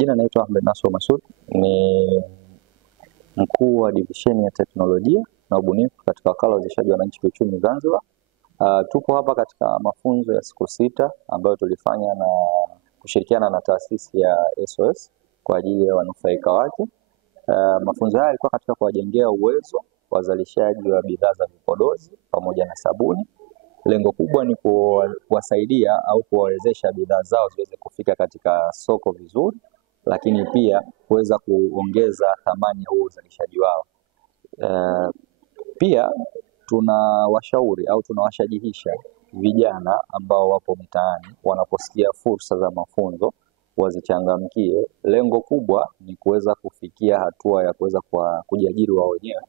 majina naitwa Ahmed Nasor Masud, ni mkuu wa divisheni ya teknolojia na ubunifu katika wakala wa uwezeshaji wananchi kiuchumi Zanzibar. Tupo hapa katika mafunzo ya siku 6 ambayo tulifanya na kushirikiana na taasisi ya SOS kwa ajili ya wanufaika wake. Mafunzo haya yalikuwa katika kuwajengea uwezo wazalishaji wa bidhaa za vipodozi pamoja na sabuni. Lengo kubwa ni kuwasaidia au kuwawezesha bidhaa zao ziweze kufika katika soko vizuri, lakini pia kuweza kuongeza thamani ya huo uzalishaji wao. Pia tunawashauri au tunawashajihisha vijana ambao wapo mitaani, wanaposikia fursa za mafunzo wazichangamkie. Lengo kubwa ni kuweza kufikia hatua ya kuweza kujiajiri wao wenyewe,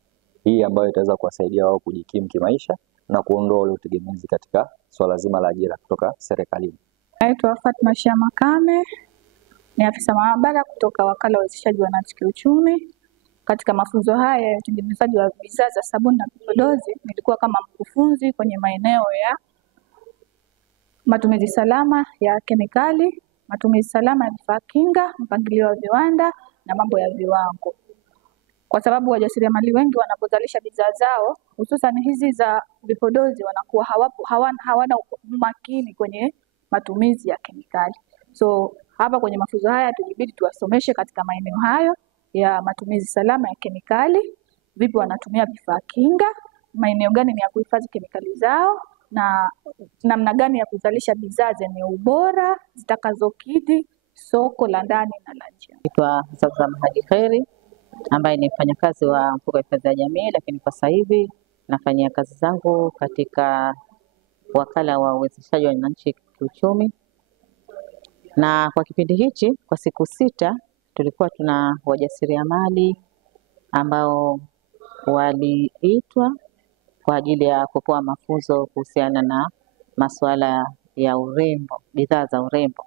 hii ambayo itaweza kuwasaidia wao kujikimu kimaisha na kuondoa ule utegemezi katika swala zima la ajira kutoka serikalini. Naitwa Fatma Shah Makame, ni afisa maabara kutoka wakala wa uwezeshaji wananchi kiuchumi. Katika mafunzo haya ya utengenezaji wa bidhaa za sabuni na vipodozi, nilikuwa kama mkufunzi kwenye maeneo ya matumizi salama ya kemikali, matumizi salama ya vifaa kinga, mpangilio wa viwanda na mambo ya viwango. Kwa sababu wajasiriamali wengi wanapozalisha bidhaa zao, hususan hizi za vipodozi, wanakuwa hawana umakini kwenye matumizi ya kemikali. So hapa kwenye mafunzo haya tulibidi tuwasomeshe katika maeneo hayo ya matumizi salama ya kemikali, vipi wanatumia vifaa kinga, maeneo gani ni ya kuhifadhi kemikali zao, na namna gani ya kuzalisha bidhaa zenye ubora zitakazokidhi soko la ndani na la nje. Naitwa Zamzam Haji Kheri, ambaye ni mfanyakazi wa mfuko wa hifadhi ya jamii, lakini kwa sasa hivi nafanyia kazi zangu katika wakala wa uwezeshaji wa wananchi kiuchumi. Na kwa kipindi hichi, kwa siku 6, tulikuwa tuna wajasiriamali ambao waliitwa kwa ajili ya kupewa mafunzo kuhusiana na masuala ya urembo, bidhaa za urembo.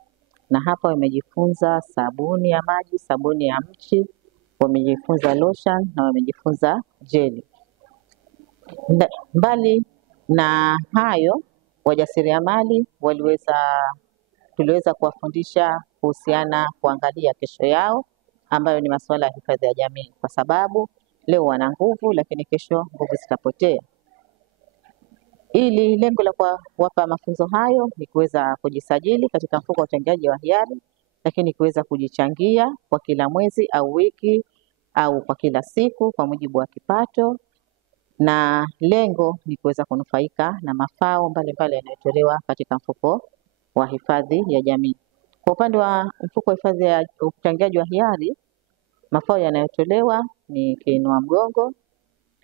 Na hapa wamejifunza sabuni ya maji, sabuni ya mchi, wamejifunza lotion na wamejifunza jeli. Mbali na hayo, wajasiriamali tuliweza kuwafundisha kuhusiana kuangalia kesho yao, ambayo ni masuala ya hifadhi ya jamii, kwa sababu leo wana nguvu lakini kesho nguvu zitapotea. Ili lengo la kuwapa mafunzo hayo ni kuweza kujisajili katika mfuko wa uchangiaji wa hiari, lakini kuweza kujichangia kwa kila mwezi au wiki au kwa kila siku kwa mujibu wa kipato, na lengo ni kuweza kunufaika na mafao mbalimbali yanayotolewa katika mfuko wa hifadhi ya jamii. Kwa upande wa mfuko wa hifadhi ya uchangiaji wa hiari, mafao yanayotolewa ni kiinua mgongo,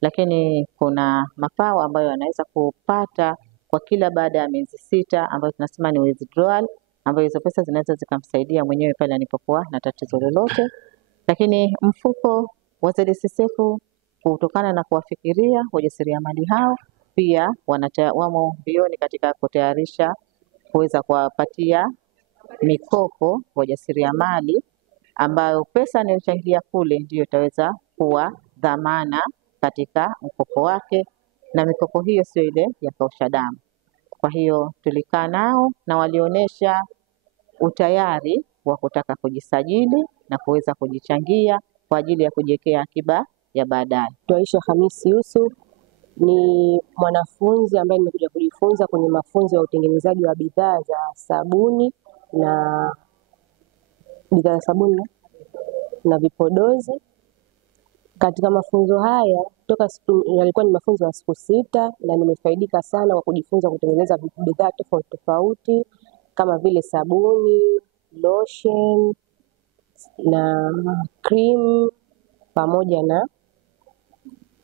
lakini kuna mafao ambayo yanaweza kupata kwa kila baada ya miezi 6 ambayo tunasema ni withdrawal, ambayo hizo pesa zinaweza zikamsaidia mwenyewe pale anapokuwa na tatizo lolote. Lakini mfuko wa ZSSF, kutokana na kuwafikiria wajasiriamali hao, pia wamo mbioni katika kutayarisha kuweza kuwapatia mikopo wajasiriamali, ambayo pesa inayochangia kule ndiyo itaweza kuwa dhamana katika mkopo wake, na mikopo hiyo sio ile ya kausha damu. Kwa hiyo tulikaa nao na walionyesha utayari wa kutaka kujisajili na kuweza kujichangia kwa ajili ya kujiwekea akiba ya baadaye. Aisha Hamisi Yusuf ni mwanafunzi ambaye nimekuja kujifunza kwenye mafunzo ya utengenezaji wa bidhaa za sabuni na vipodozi. Katika mafunzo haya yalikuwa ni mafunzo ya siku 6, na nimefaidika sana kwa kujifunza kutengeneza bidhaa tofauti tofauti kama vile sabuni, lotion na cream pamoja na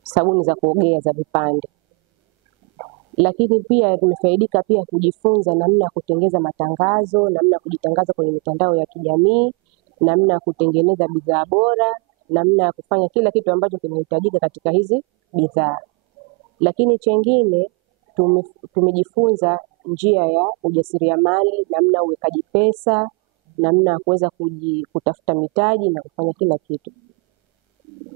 sabuni za kuogea za vipande. Lakini pia tumefaidika pia kujifunza namna ya kutengeneza matangazo, namna ya kujitangaza kwenye mitandao ya kijamii, namna ya kutengeneza bidhaa bora, namna ya kufanya kila kitu ambacho kinahitajika katika hizi bidhaa. Lakini chengine tumejifunza njia ya ujasiriamali, namna uwekaji pesa, namna ya kuweza kutafuta mitaji na kufanya kila kitu.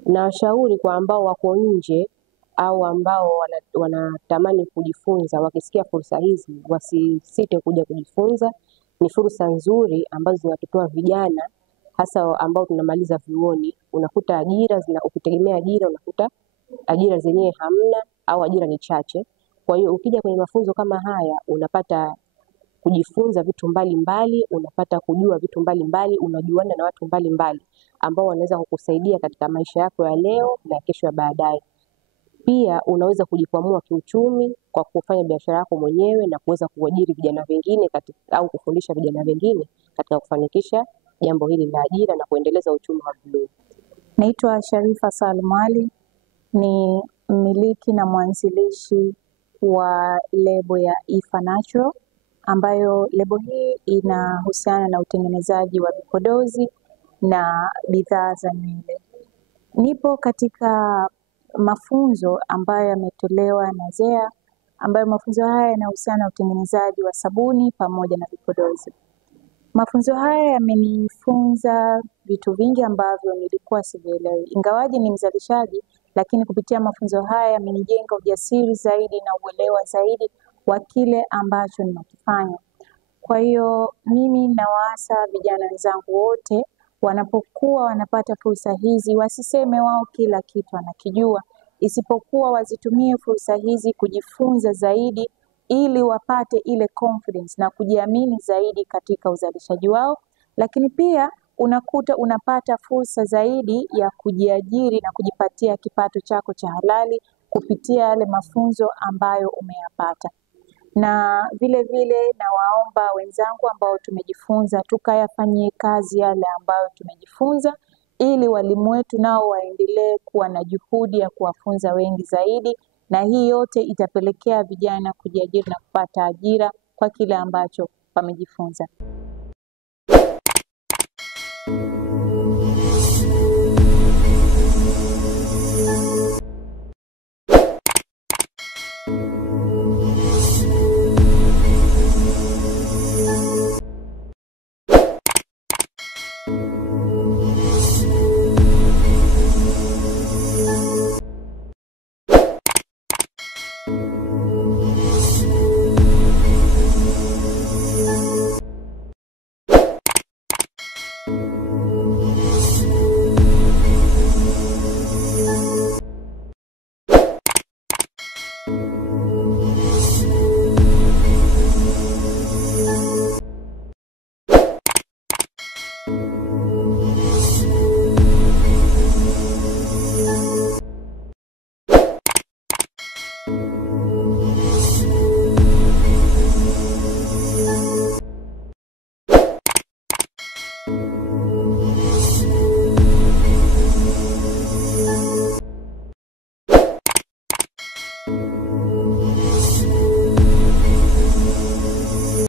Na washauri kwa ambao wako nje au ambao wanatamani kujifunza, wakisikia fursa hizi wasisite kuja kujifunza. Ni fursa nzuri ambazo zinatutoa vijana hasa ambao tunamaliza vyuoni, unakuta ukitegemea ajira unakuta ajira zenyewe hamna au ajira ni chache. Kwa hiyo ukija kwenye mafunzo kama haya unapata kujifunza vitu mbalimbali, unapata kujua vitu mbalimbali, unajuana na watu mbalimbali ambao wanaweza kukusaidia katika maisha yako ya leo na kesho ya baadaye. Pia unaweza kujikwamua kiuchumi kwa kufanya biashara yako mwenyewe na kuweza kuajiri vijana wengine au kufundisha vijana wengine katika kufanikisha jambo hili la ajira na kuendeleza uchumi wa bluu. Naitwa Sharifa Salum Ali, ni mmiliki na mwanzilishi wa lebo ya Ifa Natural, ambayo lebo hii inahusiana na utengenezaji wa vipodozi na bidhaa za nywele. Nipo katika mafunzo ambayo yametolewa na ZEA, ambayo mafunzo haya yanahusiana na utengenezaji wa sabuni pamoja na vipodozi. Mafunzo haya yamenifunza vitu vingi ambavyo nilikuwa sivielewi. Ingawaje ni mzalishaji, lakini kupitia mafunzo haya yamenijenga ujasiri zaidi na uelewa zaidi wa kile ambacho ninakifanya. Kwa hiyo mimi nawaasa vijana wenzangu wote wanapokuwa wanapata fursa hizi wasiseme wao kila kitu wanakijua, isipokuwa wazitumie fursa hizi kujifunza zaidi ili wapate ile confidence na kujiamini zaidi katika uzalishaji wao, lakini pia unakuta unapata fursa zaidi ya kujiajiri na kujipatia kipato chako cha halali kupitia yale mafunzo ambayo umeyapata. Na vile vile nawaomba wenzangu ambao tumejifunza tukayafanyie kazi yale ambayo tumejifunza, ili walimu wetu nao waendelee kuwa na juhudi ya kuwafunza wengi zaidi, na hii yote itapelekea vijana kujiajiri na kupata ajira kwa kile ambacho wamejifunza.